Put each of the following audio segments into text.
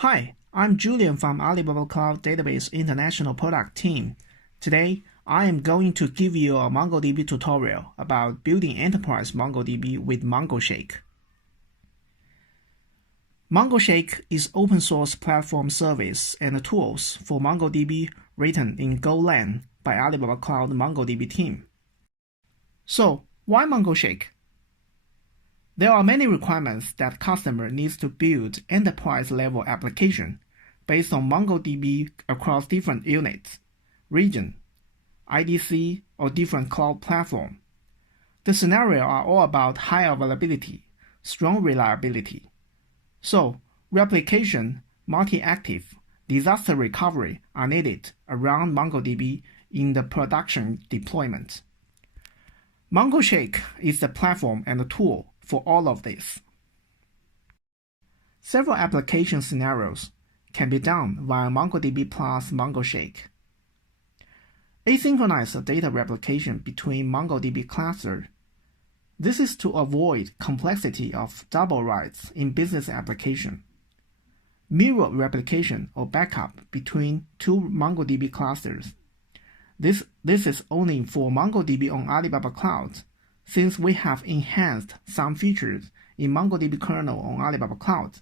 Hi, I'm Julian from Alibaba Cloud Database International Product Team. Today, I am going to give you a MongoDB tutorial about building enterprise MongoDB with MongoShake. MongoShake is open source platform service and tools for MongoDB written in Golang by Alibaba Cloud MongoDB team. So, why MongoShake? There are many requirements that customer needs to build enterprise-level application based on MongoDB across different units, region, IDC, or different cloud platform. The scenarios are all about high availability, strong reliability. So, replication, multi-active, disaster recovery are needed around MongoDB in the production deployment. MongoShake is the platform and the tool for all of this. Several application scenarios can be done via MongoDB plus MongoShake. Asynchronous data replication between MongoDB clusters. This is to avoid complexity of double writes in business application. Mirror replication or backup between two MongoDB clusters. This is only for MongoDB on Alibaba Cloud, since we have enhanced some features in MongoDB kernel on Alibaba Cloud.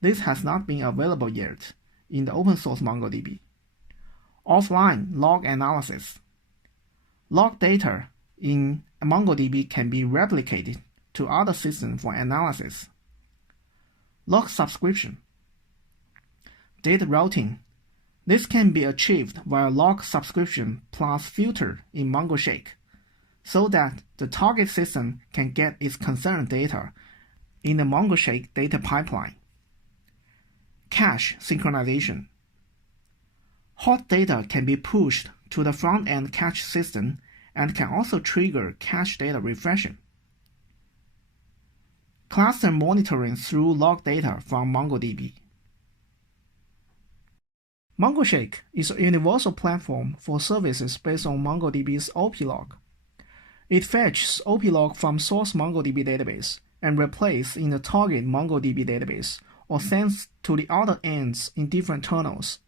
This has not been available yet in the open source MongoDB. Offline log analysis. Log data in MongoDB can be replicated to other systems for analysis. Log subscription. Data routing. This can be achieved via log subscription plus filter in MongoShake, so that the target system can get its concerned data in the MongoShake data pipeline. Cache synchronization. Hot data can be pushed to the front-end cache system and can also trigger cache data refreshing. Cluster monitoring through log data from MongoDB. MongoShake is a universal platform for services based on MongoDB's OP log. It fetches OP log from source MongoDB database and replaces in the target MongoDB database or sends to the other ends in different tunnels.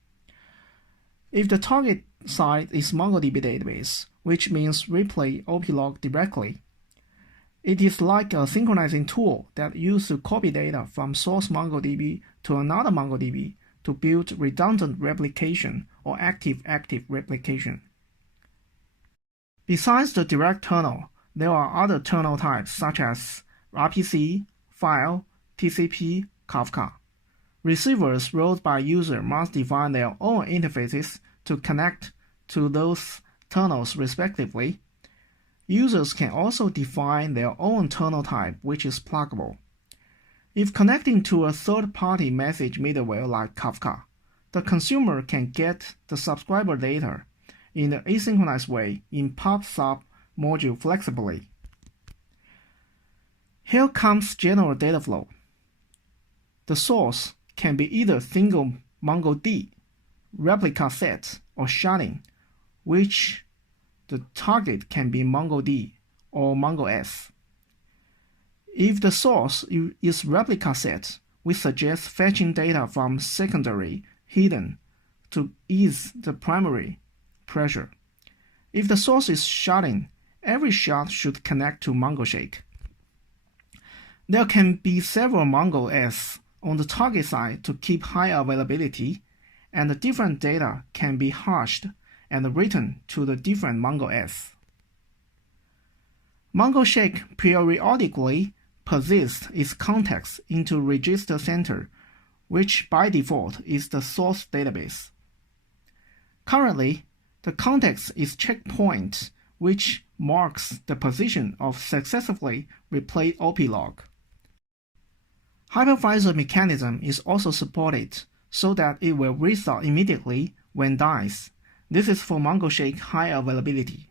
If the target side is MongoDB database, which means replay OP log directly, it is like a synchronizing tool that uses to copy data from source MongoDB to another MongoDB to build redundant replication or active-active replication. Besides the direct tunnel, there are other tunnel types such as RPC, file, TCP, Kafka. Receivers wrote by user must define their own interfaces to connect to those tunnels respectively. Users can also define their own tunnel type, which is pluggable. If connecting to a third-party message middleware like Kafka, the consumer can get the subscriber data in an asynchronous way in pub/sub module flexibly. Here comes general Dataflow. The source can be either single MongoD, replica set, or sharding, which the target can be MongoD or MongoS. If the source is replica set, we suggest fetching data from secondary hidden to ease the primary pressure. If the source is sharding, every shard should connect to MongoShake. There can be several MongoS on the target side to keep high availability, and the different data can be hashed and written to the different MongoS. MongoShake periodically persists its context into register center, which by default is the source database. Currently, the context is checkpoint, which marks the position of successfully replayed OP log. Hypervisor mechanism is also supported so that it will restart immediately when dies. This is for MongoShake high availability.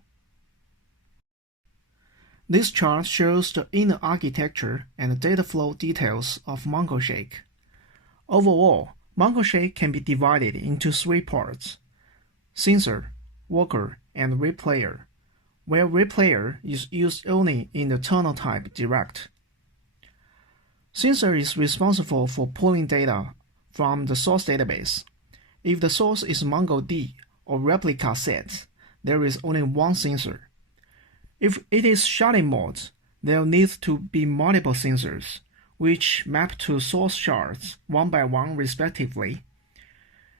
This chart shows the inner architecture and data flow details of MongoShake. Overall, MongoShake can be divided into three parts: sensor, worker, and replayer, where replayer is used only in the tunnel type direct. Sensor is responsible for pulling data from the source database. If the source is MongoDB or replica set, there is only one sensor. If it is sharding mode, there needs to be multiple sensors, which map to source shards one by one respectively.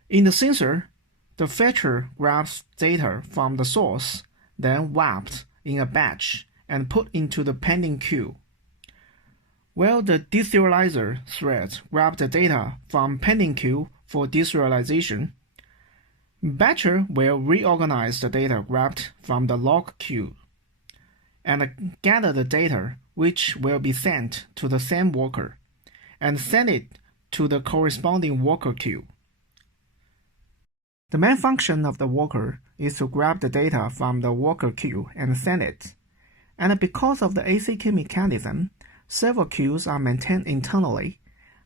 In the sensor, the fetcher grabs data from the source, then wrapped in a batch and put into the pending queue, while the deserializer thread grabs the data from pending queue for deserialization. Batcher will reorganize the data grabbed from the log queue and gather the data which will be sent to the same worker and send it to the corresponding worker queue. The main function of the worker is to grab the data from the worker queue and send it. And because of the ACK mechanism, several queues are maintained internally.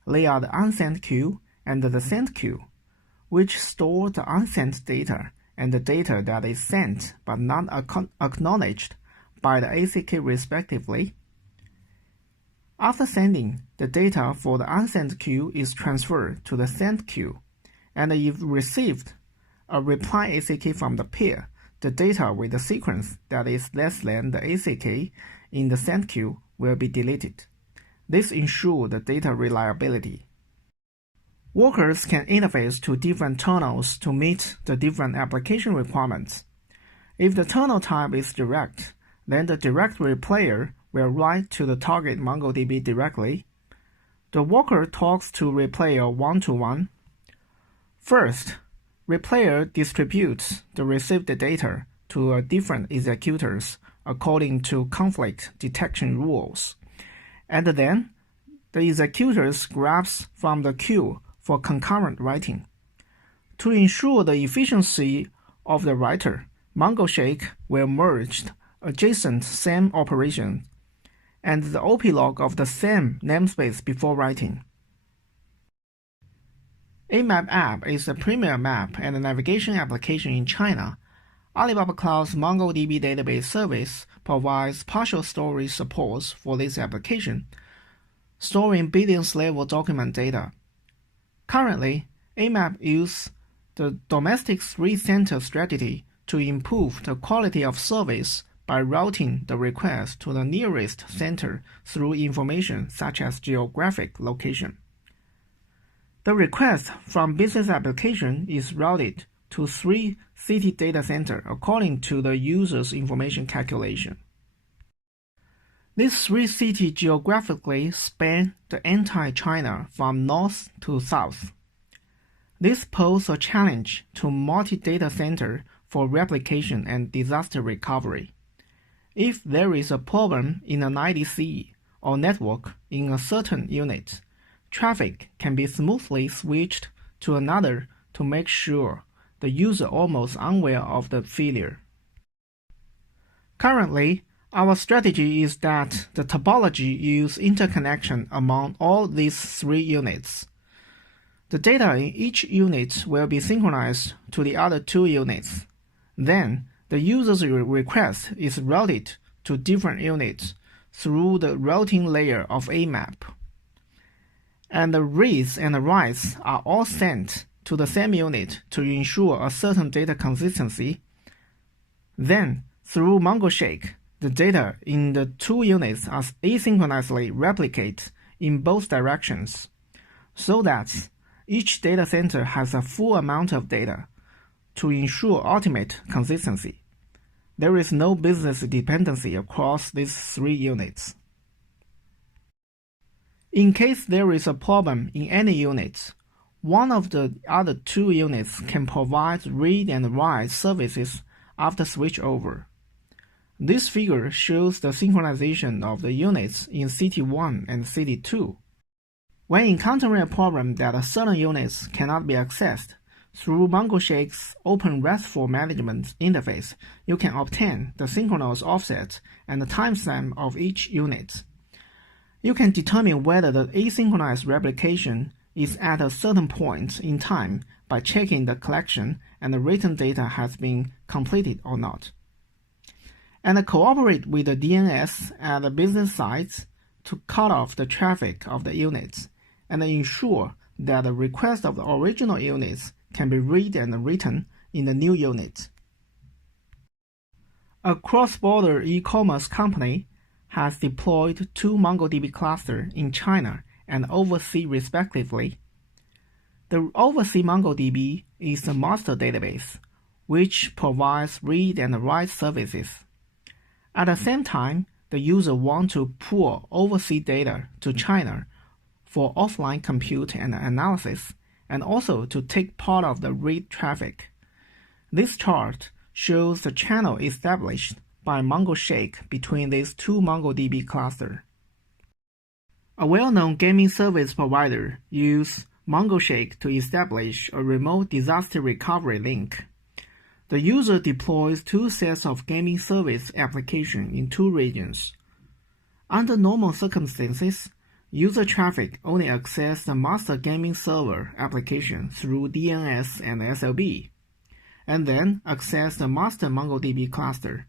They are the unsent queue and the sent queue, which store the unsent data and the data that is sent but not acknowledged by the ACK respectively. After sending, the data for the unsent queue is transferred to the sent queue, and if received a reply ACK from the peer, the data with the sequence that is less than the ACK in the sent queue will be deleted. This ensures the data reliability. Workers can interface to different tunnels to meet the different application requirements. If the tunnel type is direct, then the directory player will write to the target MongoDB directly. The worker talks to replayer one-to-one. First, replayer distributes the received data to different executors according to conflict detection rules, and then the executors grabs from the queue for concurrent writing. To ensure the efficiency of the writer, MongoShake will merge adjacent same operation and the OP log of the same namespace before writing. AMap app is a premier map and navigation application in China. Alibaba Cloud's MongoDB database service provides partial storage support for this application, storing billions-level document data. Currently, AMap uses the domestic three-center strategy to improve the quality of service by routing the request to the nearest center through information such as geographic location. The request from business application is routed to 3 city data centers according to the user's information calculation. These 3 cities geographically span the entire China from north to south. This poses a challenge to multi-data center for replication and disaster recovery. If there is a problem in an IDC or network in a certain unit, traffic can be smoothly switched to another to make sure the user almost unaware of the failure. Currently, our strategy is that the topology uses interconnection among all these 3 units. The data in each unit will be synchronized to the other 2 units. Then, the user's request is routed to different units through the routing layer of AMap. And the reads and the writes are all sent to the same unit to ensure a certain data consistency. Then, through MongoShake, the data in the 2 units are asynchronously replicated in both directions, so that each data center has a full amount of data to ensure ultimate consistency. There is no business dependency across these 3 units. In case there is a problem in any unit, one of the other 2 units can provide read and write services after switchover. This figure shows the synchronization of the units in City 1 and City 2. When encountering a problem that certain units cannot be accessed, through MongoShake's Open RESTful Management interface, you can obtain the synchronous offset and the timestamp of each unit. You can determine whether the asynchronous replication is at a certain point in time by checking the collection and the written data has been completed or not. And cooperate with the DNS at the business sites to cut off the traffic of the units and ensure that the request of the original units can be read and written in the new unit. A cross-border e-commerce company has deployed 2 MongoDB clusters in China and overseas respectively. The overseas MongoDB is the master database, which provides read and write services. At the same time, the user wants to pull overseas data to China for offline compute and analysis, and also to take part of the read traffic. This chart shows the channel established by MongoShake between these 2 MongoDB clusters. A well-known gaming service provider uses MongoShake to establish a remote disaster recovery link. The user deploys 2 sets of gaming service applications in 2 regions. Under normal circumstances, user traffic only accesses the master gaming server application through DNS and SLB, and then access the master MongoDB cluster.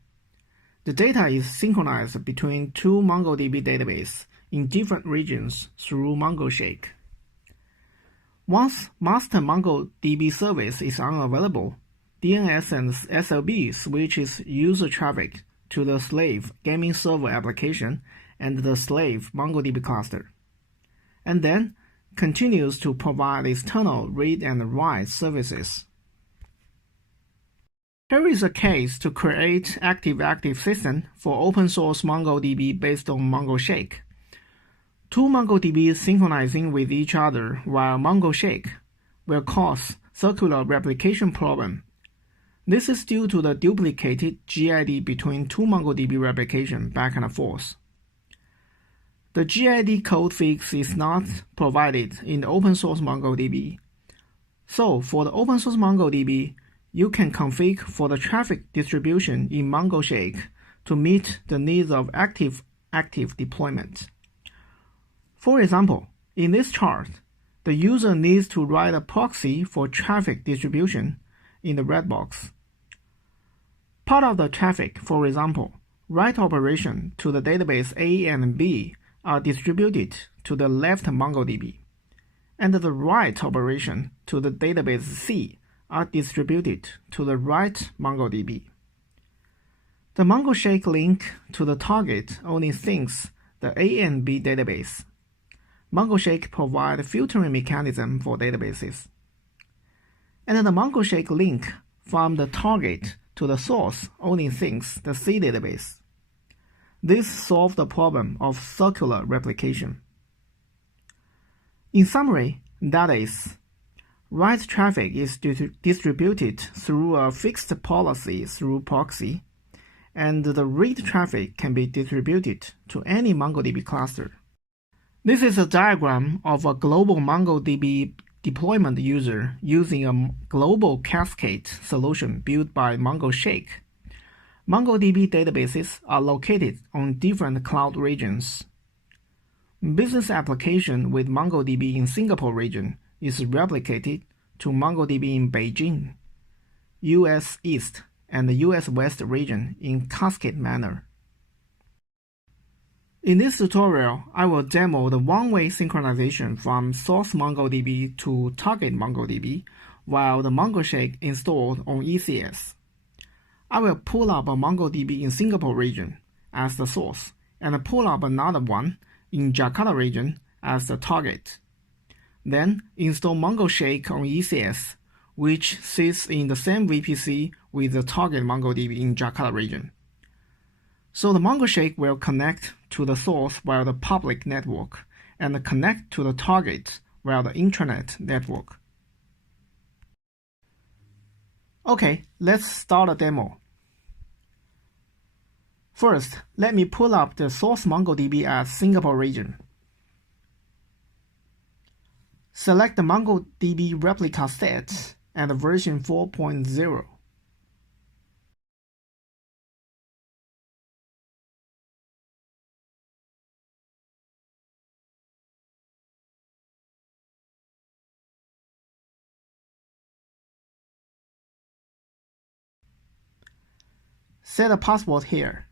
The data is synchronized between 2 MongoDB databases in different regions through MongoShake. Once master MongoDB service is unavailable, DNS and SLB switches user traffic to the slave gaming server application and the slave MongoDB cluster, and then continues to provide external read and write services. Here is a case to create active-active system for open source MongoDB based on MongoShake. 2 MongoDBs synchronizing with each other via MongoShake will cause circular replication problem. This is due to the duplicated GID between 2 MongoDB replication back and forth. The GID code fix is not provided in the open source MongoDB. So for the open source MongoDB, you can configure for the traffic distribution in MongoShake to meet the needs of active deployment. For example, in this chart, the user needs to write a proxy for traffic distribution in the red box. Part of the traffic, for example, write operation to the database A and B are distributed to the left MongoDB, and the write operation to the database C are distributed to the right MongoDB. The MongoShake link to the target only syncs the A and B database. MongoShake provides filtering mechanism for databases. And the MongoShake link from the target to the source only syncs the C database. This solves the problem of circular replication. In summary, that is, write traffic is distributed through a fixed policy through proxy, and the read traffic can be distributed to any MongoDB cluster. This is a diagram of a global MongoDB deployment user using a global Cascade solution built by MongoShake. MongoDB databases are located on different cloud regions. Business application with MongoDB in Singapore region is replicated to MongoDB in Beijing, US East, and the US West region in cascade manner. In this tutorial, I will demo the one-way synchronization from source MongoDB to target MongoDB while the MongoShake installed on ECS. I will pull up a MongoDB in Singapore region as the source and pull up another one in Jakarta region as the target. Then install MongoShake on ECS, which sits in the same VPC with the target MongoDB in Jakarta region. So the MongoShake will connect to the source via the public network and connect to the target via the intranet network. Okay, let's start a demo. First, let me pull up the source MongoDB as Singapore region. Select the MongoDB replica set and version 4.0. Set a password here.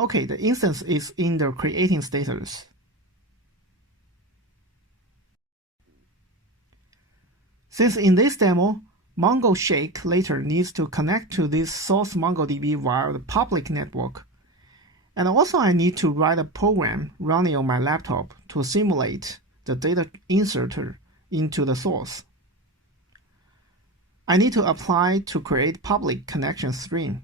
Okay, the instance is in the creating status. Since in this demo, MongoShake later needs to connect to this source MongoDB via the public network. And also I need to write a program running on my laptop to simulate the data inserted into the source. I need to apply to create public connection string.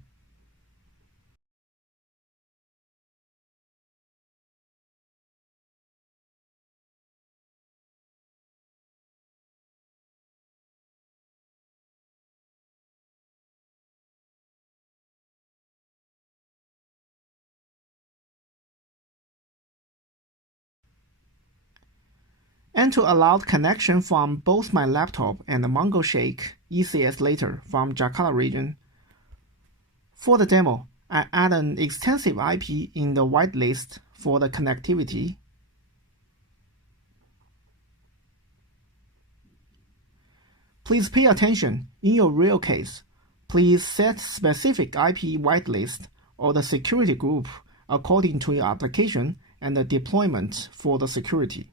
And to allow connection from both my laptop and the MongoShake ECS later from Jakarta region. For the demo, I add an extensive IP in the whitelist for the connectivity. Please pay attention. In your real case, please set specific IP whitelist or the security group according to your application and the deployment for the security.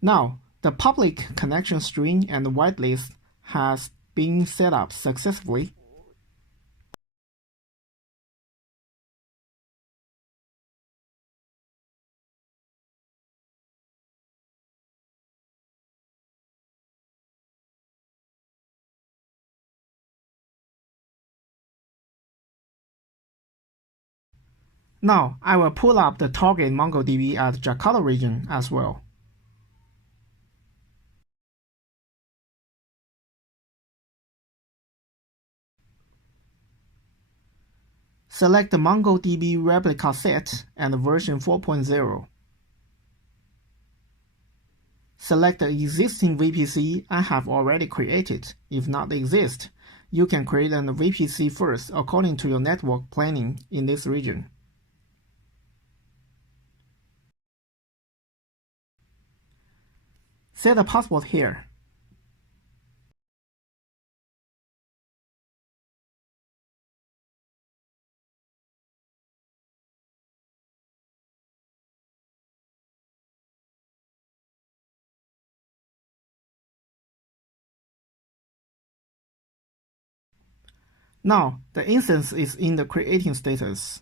Now, the public connection string and the whitelist has been set up successfully. Now, I will pull up the target MongoDB at Jakarta region as well. Select the MongoDB replica set and version 4.0. Select the existing VPC I have already created. If not exist, you can create a VPC first according to your network planning in this region. Set a password here. Now, the instance is in the creating status.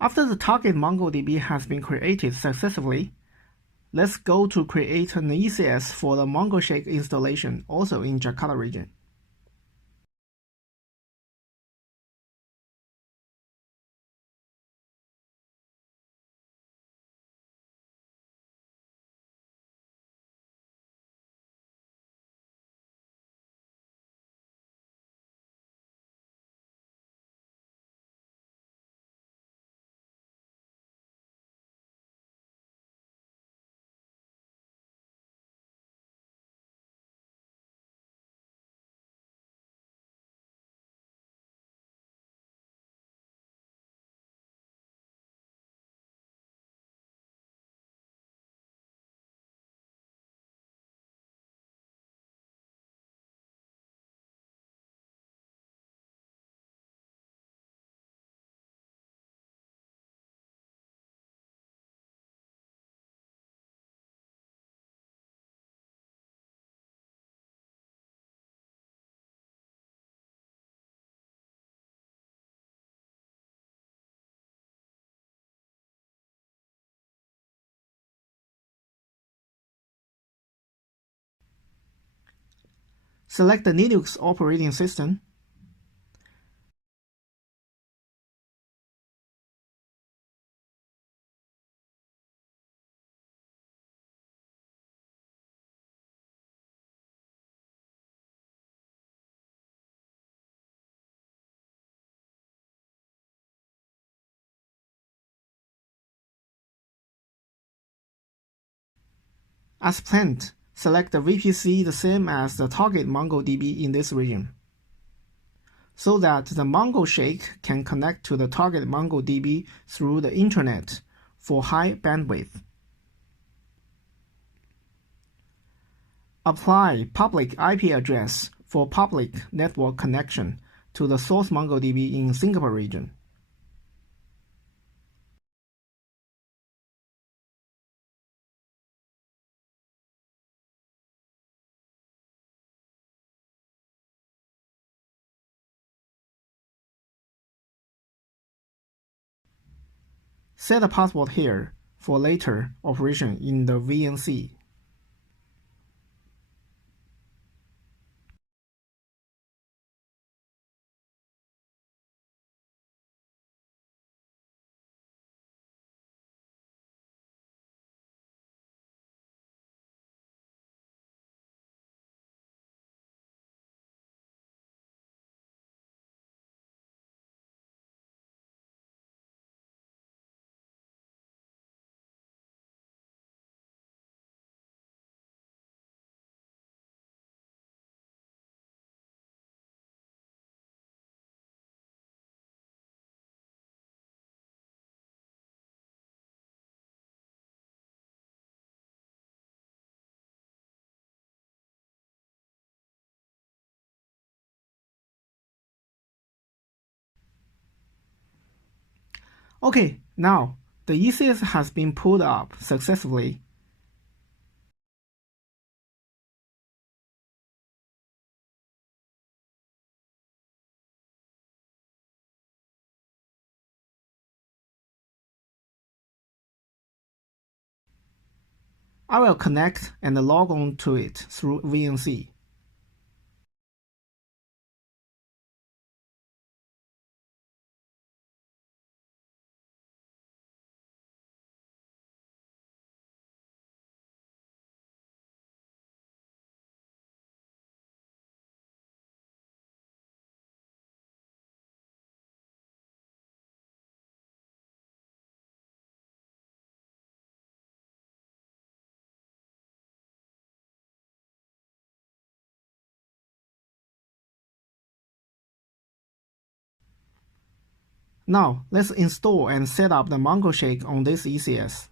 After the target MongoDB has been created successfully, let's go to create an ECS for the MongoShake installation also in Jakarta region. Select the Linux operating system. As planned, select the VPC the same as the target MongoDB in this region, so that the MongoShake can connect to the target MongoDB through the internet for high bandwidth. Apply public IP address for public network connection to the source MongoDB in Singapore region. Set a password here for later operation in the VNC. Okay, now the ECS has been pulled up successfully. I will connect and log on to it through VNC. Now, let's install and set up the MongoShake on this ECS.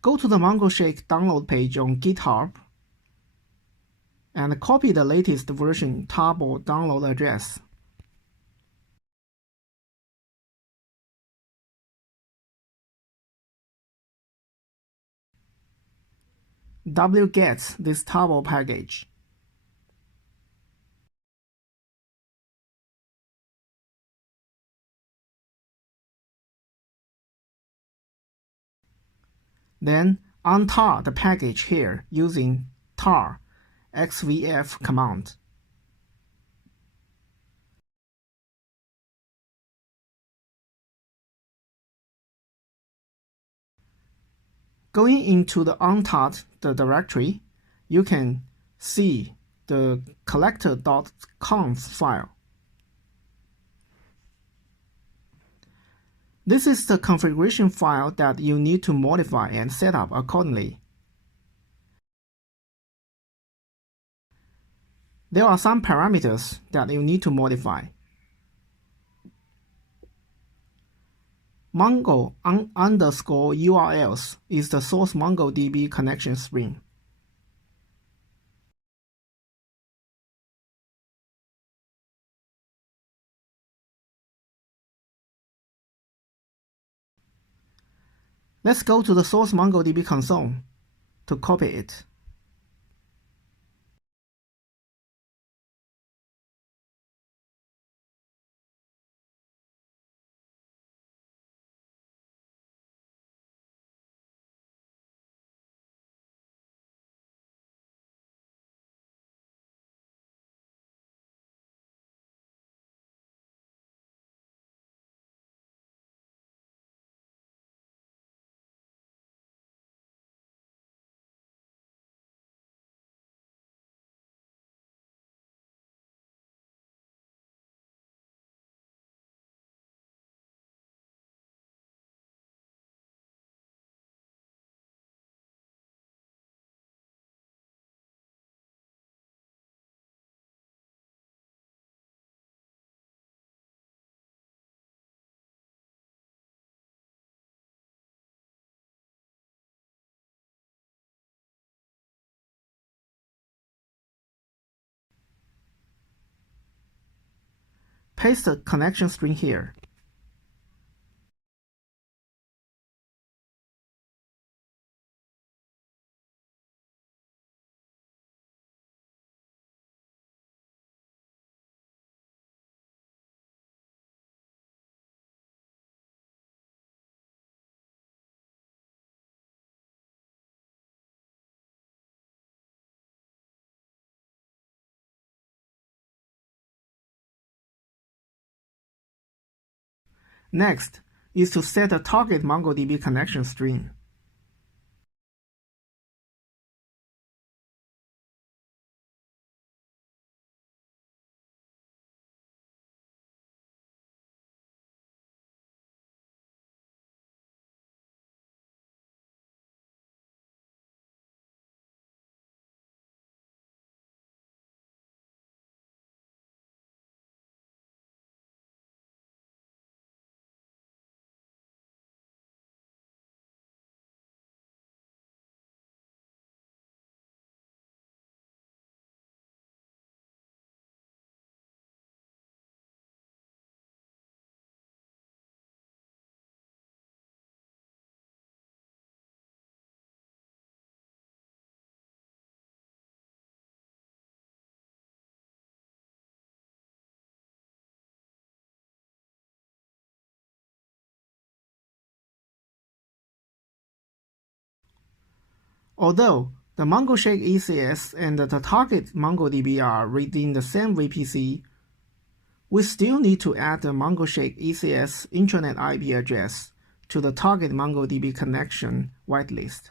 Go to the MongoShake download page on GitHub and copy the latest version tab or download address. wget this table package. Then untar the package here using tar xvf command. Going into the untarred directory, you can see the collector.conf file. This is the configuration file that you need to modify and set up accordingly. There are some parameters that you need to modify. Mongo_URLs is the source MongoDB connection string. Let's go to the source MongoDB console to copy it. paste the connection string here. Next is to set the target MongoDB connection string. Although the MongoShake ECS and the target MongoDB are within the same VPC, we still need to add the MongoShake ECS intranet IP address to the target MongoDB connection whitelist.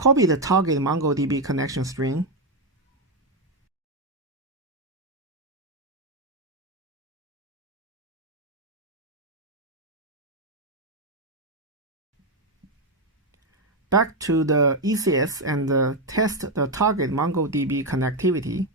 Copy the target MongoDB connection string. Back to the ECS and test the target MongoDB connectivity.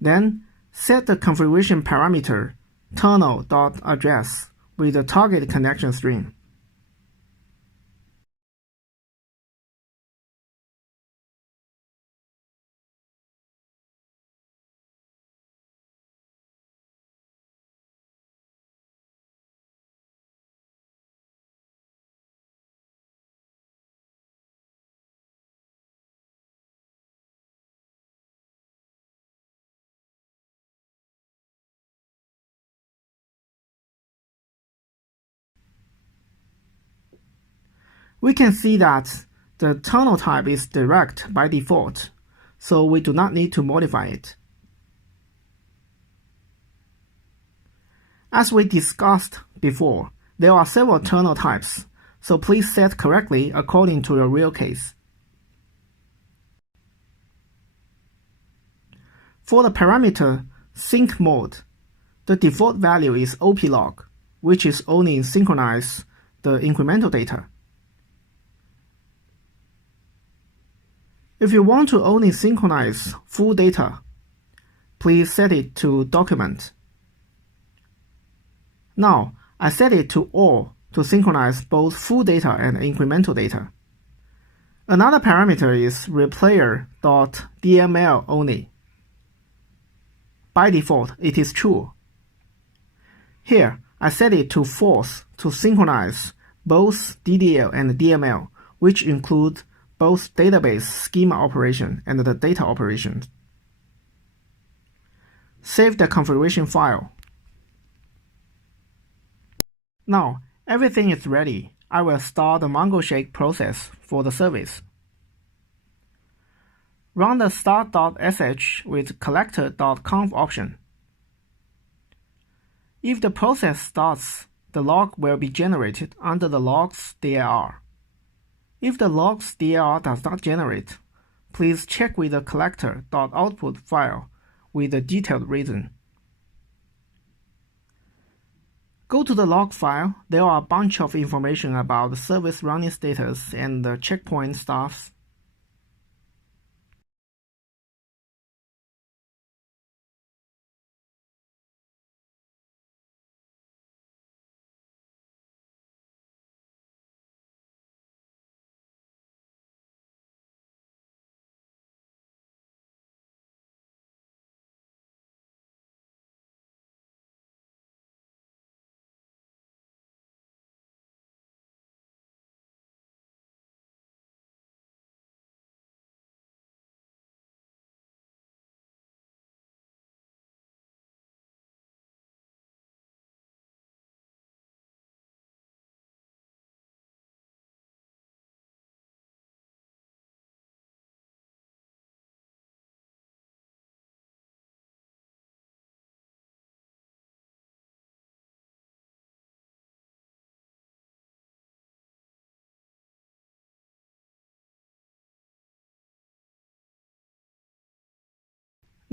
Then set the configuration parameter tunnel.address with the target connection string. We can see that the tunnel type is direct by default, so we do not need to modify it. As we discussed before, there are several tunnel types, so please set correctly according to your real case. For the parameter sync mode, the default value is oplog, which is only synchronize the incremental data. If you want to only synchronize full data, please set it to document. Now, I set it to all to synchronize both full data and incremental data. Another parameter is replayer.dml only. By default, it is true. Here, I set it to false to synchronize both DDL and DML, which include both database schema operation and the data operations. Save the configuration file. Now, everything is ready. I will start the MongoShake process for the service. Run the start.sh with collector.conf option. If the process starts, the log will be generated under the logs dir. If the logs dir does not generate, please check with the collector.output file with the detailed reason. Go to the log file. There are a bunch of information about the service running status and the checkpoint status.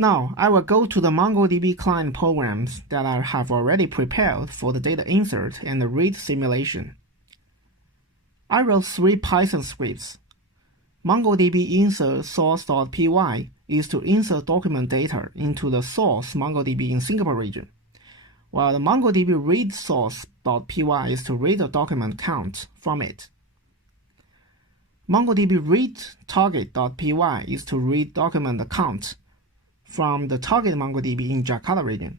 Now, I will go to the MongoDB client programs that I have already prepared for the data insert and the read simulation. I wrote 3 Python scripts. MongoDB insert source.py is to insert document data into the source MongoDB in Singapore region, while the MongoDB read source.py is to read the document count from it. MongoDB read target.py is to read document count from the target MongoDB in Jakarta region.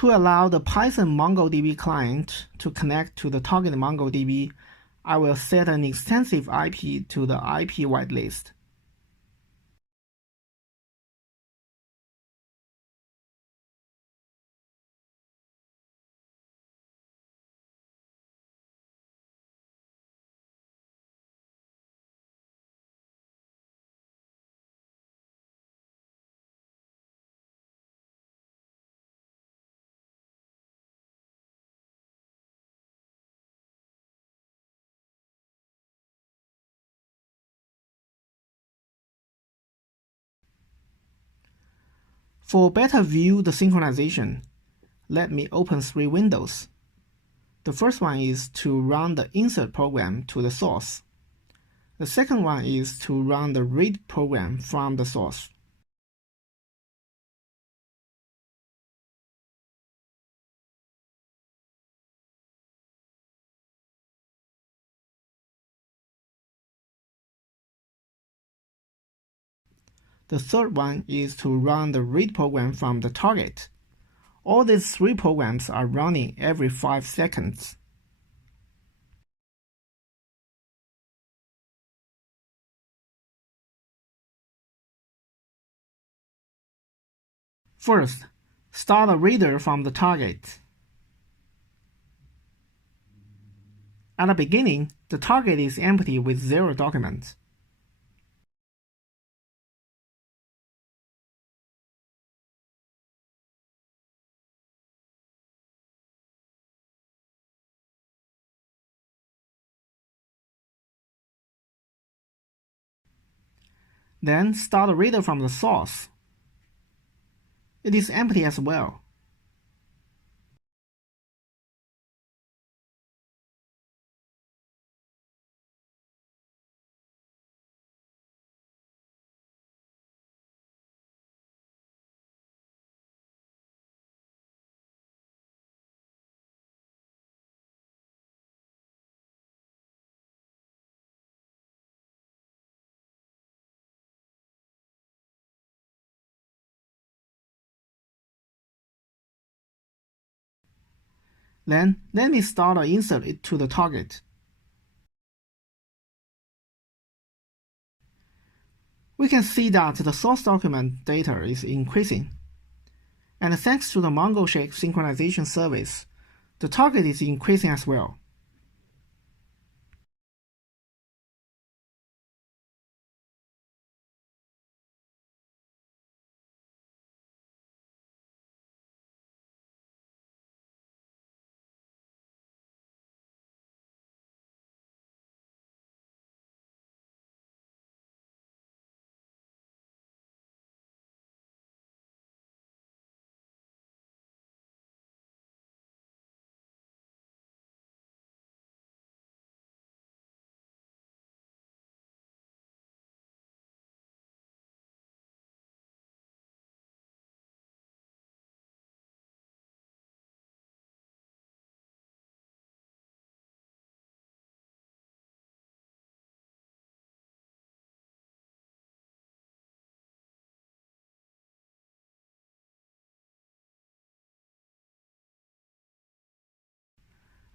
To allow the Python MongoDB client to connect to the target MongoDB, I will set an extensive IP to the IP whitelist. For better view the synchronization, let me open 3 windows. The first one is to run the insert program to the source. The second one is to run the read program from the source. The third one is to run the read program from the target. All these 3 programs are running every 5 seconds. First, start a reader from the target. At the beginning, the target is empty with 0 documents. Then start a reader from the source. It is empty as well. Then let me start and insert it to the target. We can see that the source document data is increasing. And thanks to the MongoShake synchronization service, the target is increasing as well.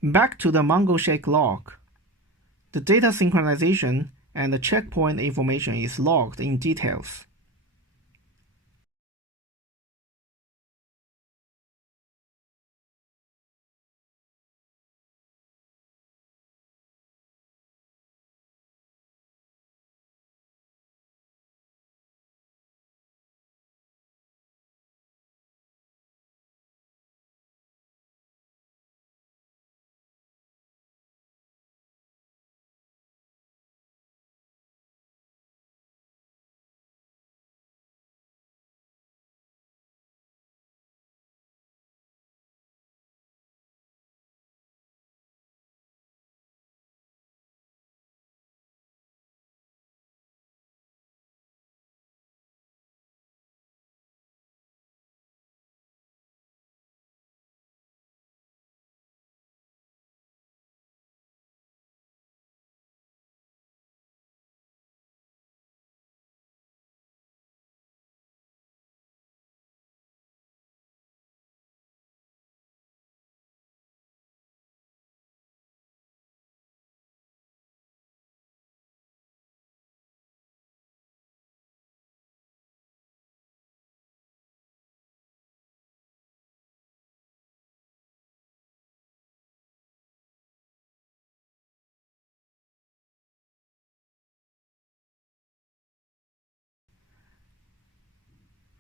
Back to the MongoShake log. The data synchronization and the checkpoint information is logged in details.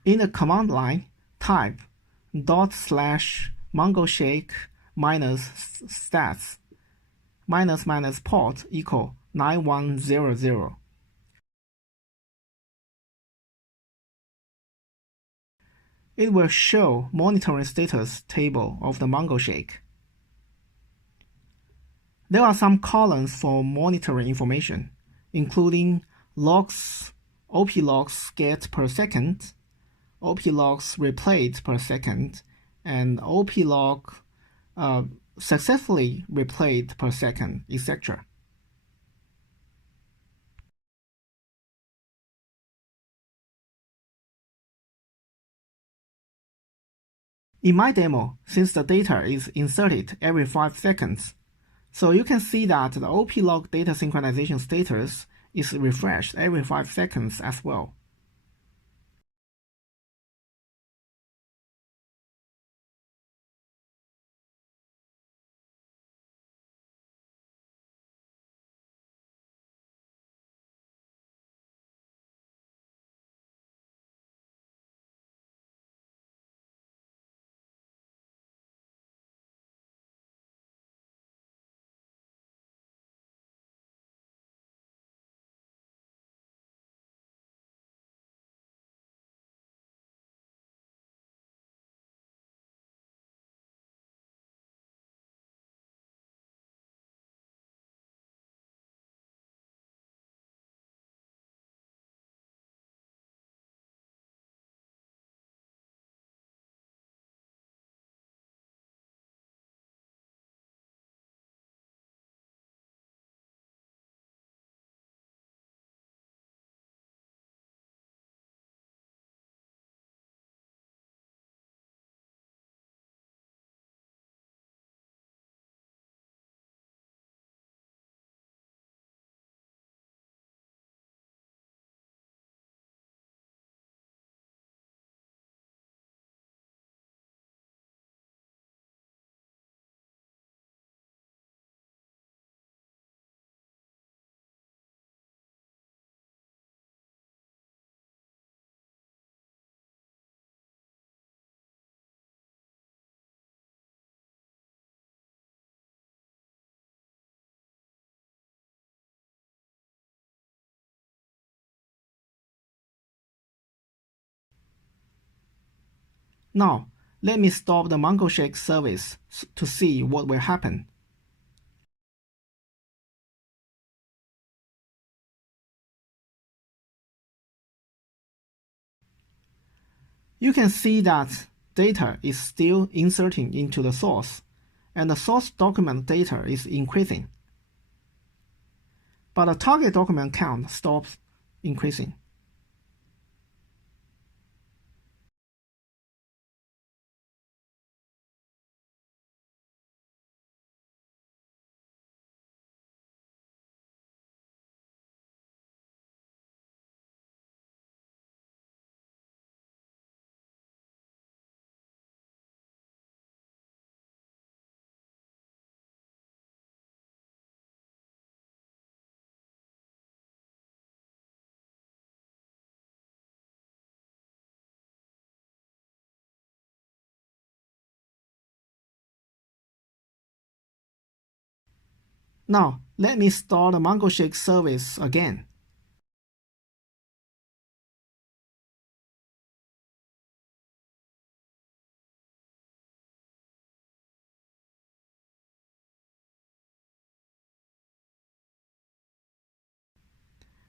In the command line, type /MongoShake -stats --port equal 9100. It will show monitoring status table of the MongoShake. There are some columns for monitoring information, including logs, OP logs get per second, OP logs replayed per second, and OP log successfully replayed per second, etc. In my demo, since the data is inserted every 5 seconds, so you can see that the OP log data synchronization status is refreshed every 5 seconds as well. Now, let me stop the MongoShake service to see what will happen. You can see that data is still inserting into the source, and the source document data is increasing. But the target document count stops increasing. Now, let me start the MongoShake service again.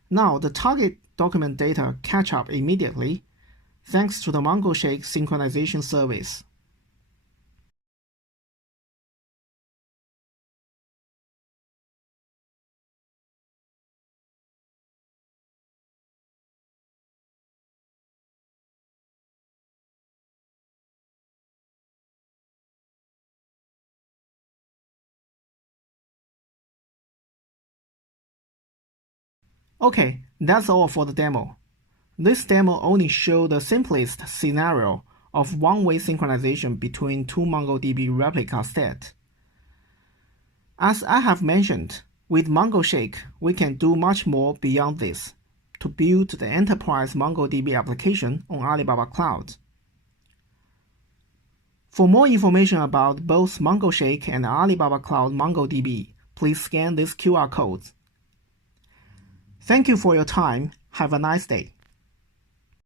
Now, the target document data catch up immediately, thanks to the MongoShake synchronization service. Okay, that's all for the demo. This demo only shows the simplest scenario of one-way synchronization between two MongoDB replica sets. As I have mentioned, with MongoShake, we can do much more beyond this, to build the enterprise MongoDB application on Alibaba Cloud. For more information about both MongoShake and Alibaba Cloud MongoDB, please scan this QR code. Thank you for your time. Have a nice day.